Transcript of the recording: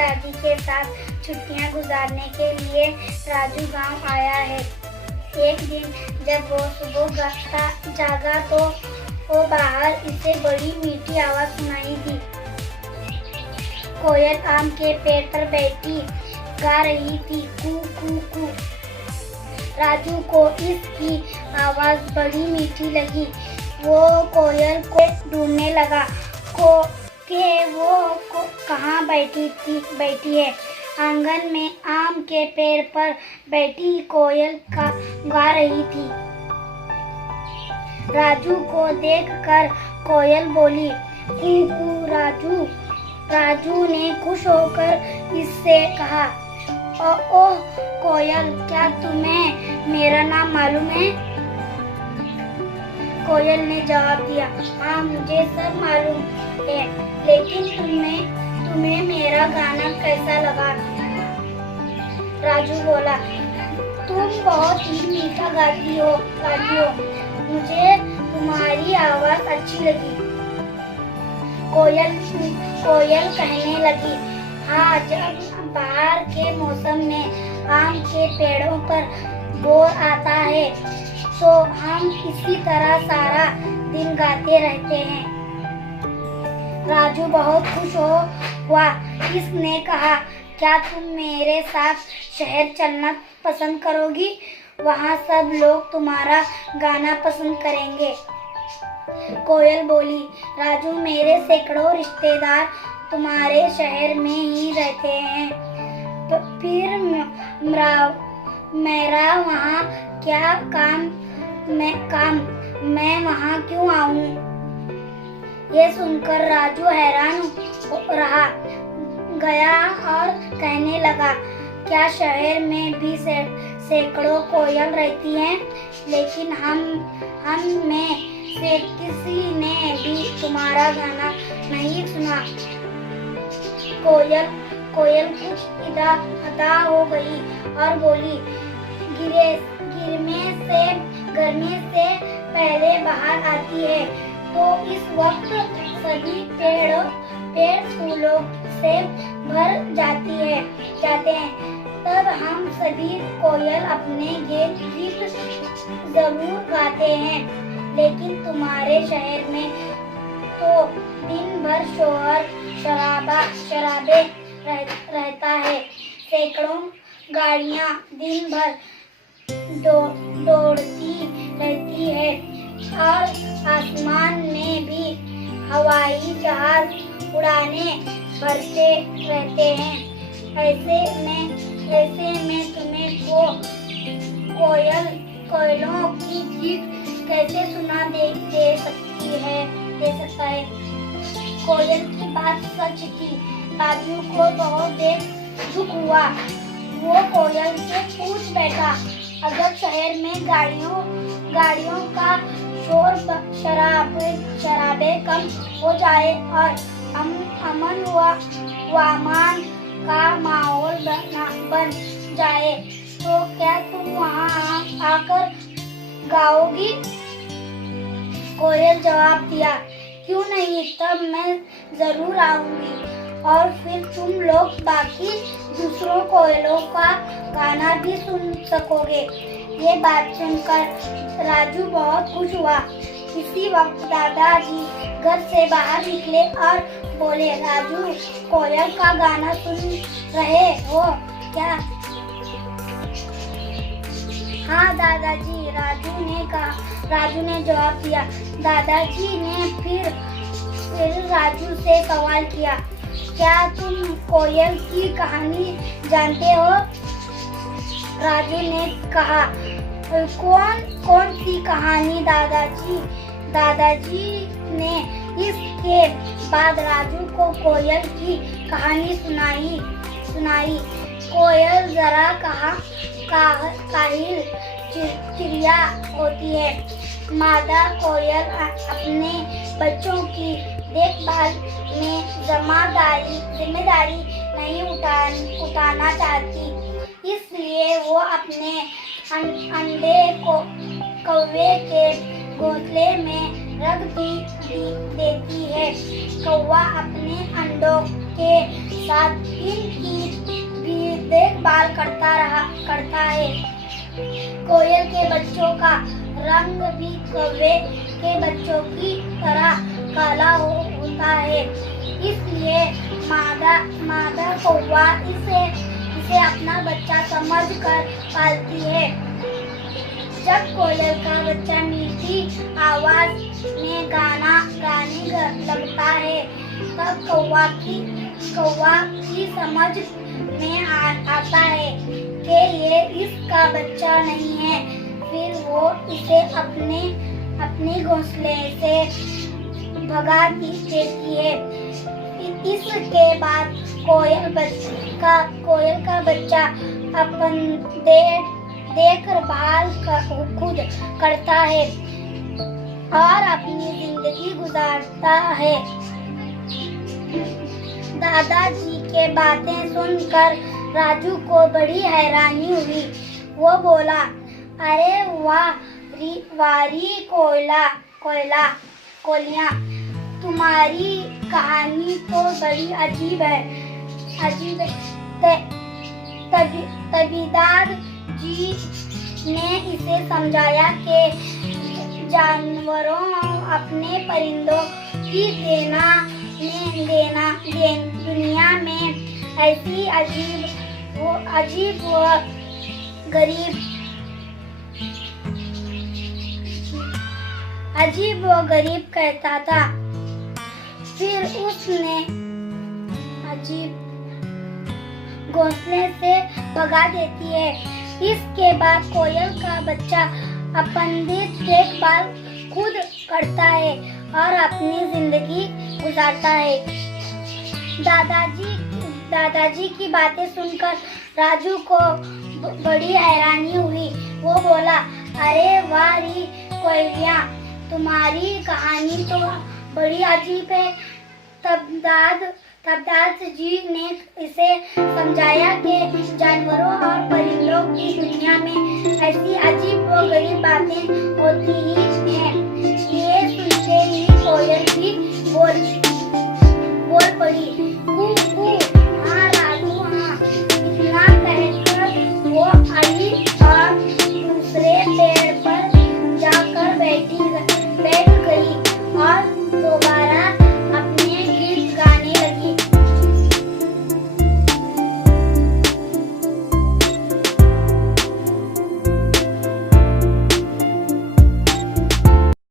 दादी के साथ छुट्टियां गुजारने के लिए राजू गांव आया है। एक दिन जब वो सुबह जागा तो वो बाहर इसे बड़ी मीठी आवाज सुनाई दी। कोयल आम के पेड़ पर बैठी गा रही थी, कू कू कू। राजू को इसकी आवाज बड़ी मीठी लगी। वो कोयल को ढूंढने लगा कि वो कहाँ बैठी है। आंगन में आम के पेड़ पर बैठी कोयल गा रही थी। राजू को देखकर कोयल बोली, कू कू राजू। राजू ने खुश होकर इससे कहा, ओह कोयल, क्या तुम्हें मेरा नाम मालूम है? कोयल ने जवाब दिया, हाँ मुझे सब मालूम है, लेकिन तुम्हें मेरा गाना कैसा लगा? राजू बोला, तुम बहुत ही मीठा गाती हो। मुझे तुम्हारी आवाज अच्छी लगी। कोयल कहने लगी, हाँ जब बाहर के मौसम में आम के पेड़ों पर बोर आता है तो हम इसी तरह सारा दिन गाते रहते हैं। राजू बहुत खुश हुआ। इसने कहा, क्या तुम मेरे साथ शहर चलना पसंद करोगी? वहाँ सब लोग तुम्हारा गाना पसंद करेंगे। कोयल बोली, राजू मेरे सैकड़ों रिश्तेदार तुम्हारे शहर में ही रहते हैं, तो फिर मेरा वहाँ क्या काम? मैं वहाँ क्यों आऊँ? ये सुनकर राजू हैरान रहा गया और कहने लगा, क्या शहर में भी सैकड़ों कोयल रहती हैं, लेकिन हम में से किसी ने भी तुम्हारा गाना नहीं सुना। कोयल कुछ अदा हो गई और बोली, गर्मी से पहले बाहर आती है तो इस वक्त सभी पेड़ फूलों से भर जाते हैं। तब हम सभी कोयल अपने गीत जरूर गाते हैं, लेकिन तुम्हारे शहर में तो दिन भर शराबे रहता है। सैकड़ों गाड़ियां दिन भर दौड़ती रहती है और आसमान में भी हवाई जहाज उड़ाने भरते रहते हैं। ऐसे में तुम्हें कोयलों की गीत कैसे सुना दे सकता है? कोयल की बात सच थी। राजू को बहुत देर दुख हुआ। वो कोयल से पूछ बैठा, अगर शहर में गाड़ियों का शोर, शराबे कम हो जाए और अमन व अमान का माहौल बन जाए तो क्या तुम वहाँ आकर गाओगी? कोयल जवाब दिया, क्यों नहीं, तब मैं जरूर आऊंगी और फिर तुम लोग बाकी दूसरों कोयलों का गाना भी सुन सकोगे। ये बात सुनकर राजू बहुत खुश हुआ। इसी वक्त दादाजी घर से बाहर निकले और बोले, राजू कोयल का गाना सुन रहे हो क्या? हाँ दादाजी, राजू ने जवाब दिया। दादाजी ने फिर राजू से सवाल किया, क्या तुम कोयल की कहानी जानते हो? राजू ने कहा, कौन सी कहानी दादाजी? दादाजी ने इसके बाद राजू को कोयल की कहानी सुनाई। कोयल जरा काहिल चिड़िया होती है। मादा कोयल अपने बच्चों की देखभाल में जिम्मेदारी नहीं उठाना चाहती, इसलिए वो अपने अंडे को कौवे के घोंसले में रख देती है। कौवा अपने अंडों के साथ इनकी भी देखभाल करता है। कोयल के बच्चों का रंग भी कौवे के बच्चों की तरह काला होता है, इसलिए मादा कौवा इसे अपना बच्चा समझकर पालती है। जब कोयल का बच्चा मीठी आवाज में गाने लगता है, तब कौवा की समझ में आता है कि ये इसका बच्चा नहीं है। फिर वो इसे अपने घोंसले से भगा देती है। इसके बाद कोयल का बच्चा अपन देखभाल खुद करता है और अपनी जिंदगी गुजारता है। दादाजी के बातें सुनकर राजू को बड़ी हैरानी हुई। वो बोला, अरे वारी कोयलियाँ, तुम्हारी कहानी तो बड़ी अजीब है। तभी दादाजी ने इसे समझाया कि जानवरों अपने परिंदों की दुनिया में ऐसी अजीब व गरीब कहता था। फिर उसने अजीब घोंसले से भगा देती है। इसके बाद कोयल का बच्चा अपन देखभाल खुद करता है और अपनी जिंदगी गुजारता है। दादाजी की बातें सुनकर राजू को बड़ी हैरानी हुई। वो बोला, अरे वाह री कोयलियाँ, तुम्हारी कहानी तो बड़ी अजीब है। तब दादाजी ने इसे समझाया कि जानवरों और परिंदों की दुनिया में ऐसी अजीब व गरीब बातें होती ही हैं।